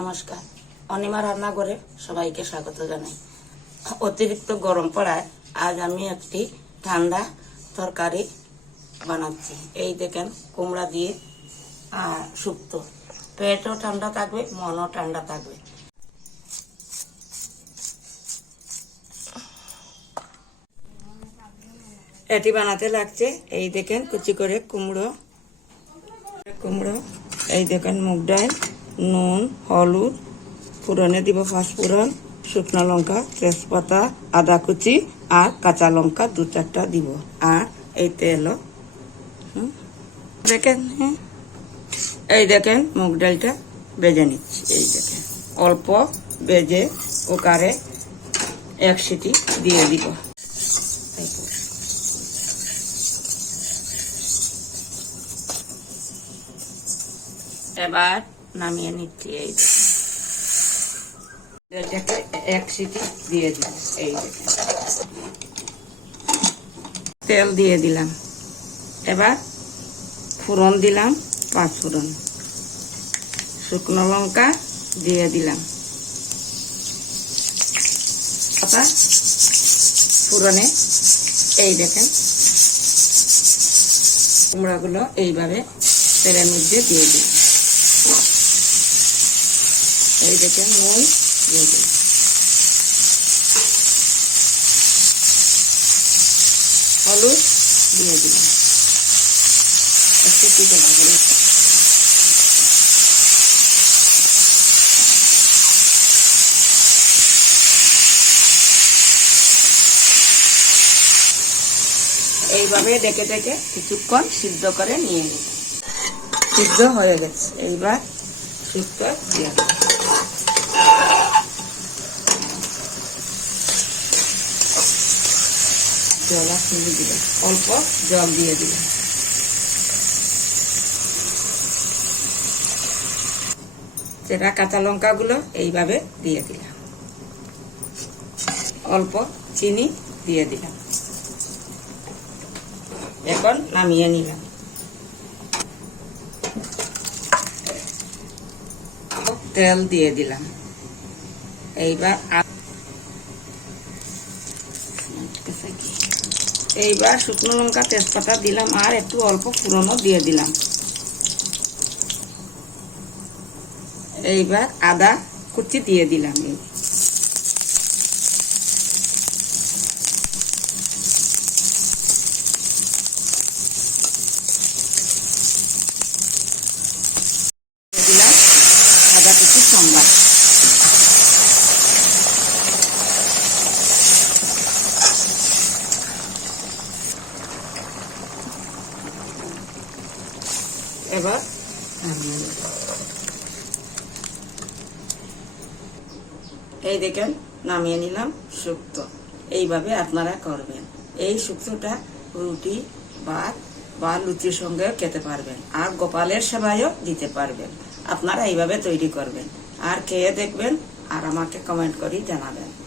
নমস্কার। অনিমা রান্নাঘরে সবাইকে স্বাগত জানাই। অতিরিক্ত গরম পড়ায় আজ আমি একটি ঠান্ডা তরকারি বানাচ্ছি। এই দেখেন কুমড়া দিয়ে, আর শুক্তো। পেটও ঠান্ডা থাকবে, মনও ঠান্ডা থাকবে। এটি বানাতে লাগছে, এই দেখেন কুচি করে কুমড়ো। কুমড়ো, এই দেখেন মুগ ডাল। নুন, হলুদ ফুরনে দিব পাঁচফোড়ন, শুকনো লঙ্কা, তেজপাতা, আদা কুচি আর কাঁচা লঙ্কা দু চারটা দিব। আর এই তেল দেখেন এই দেখেন, মুগ ডালটা বেজে নিচ্ছি। এই দেখেন, অল্প বেজে কুকারে এক সিটি দিয়ে দিব। এবার নামিয়ে নিচ্ছি এই। এটাকে এক সিটি দিয়ে দিন এই তেল দিয়ে দিলাম। এবার ফুরন দিলাম পাঁচ ফুরন শুকনো লঙ্কা দিয়ে দিলাম। পাতা ফুরনে এই দেখেন কুমড়াগুলো এইভাবে তেলের মধ্যে দিয়ে দিই এই দেখেন নুন দিয়ে দিই হলুদ দিয়ে দিলাম। একটু লাগবে। এইভাবে ডেকে ডেকে কিছুক্ষণ সিদ্ধ করে নিয়ে নিই সিদ্ধ হয়ে গেছে। এইবার সিদ্ধ দিয়ে দিই। জল আর চিনি দিলাম অল্প জল দিয়ে দিলাম সেটা কাঁচা লঙ্কাগুলো এইভাবে দিয়ে দিলাম। অল্প চিনি দিয়ে দিলাম। এখন নামিয়ে নিলাম। তেল দিয়ে দিলাম। এইবার এইবার শুকনো লঙ্কা তেজপাতা দিলাম আর একটু অল্প ফুরনো দিয়ে দিলাম। এইবার আদা কুচি দিয়ে দিলাম। এই দিয়ে দিলাম আদা কুচি সম্বার এবার। এই দেখেন, নামিয়ে নিলাম শুক্তো। এইভাবে আপনারা করবেন। এই শুক্তোটা রুটি, ভাত বা লুচির সঙ্গেও খেতে পারবেন। আর গোপালের সেবায়ও দিতে পারবেন। আপনারা এইভাবে তৈরি করবেন। আর খেয়ে দেখবেন আর আমাকে কমেন্ট করে জানাবেন।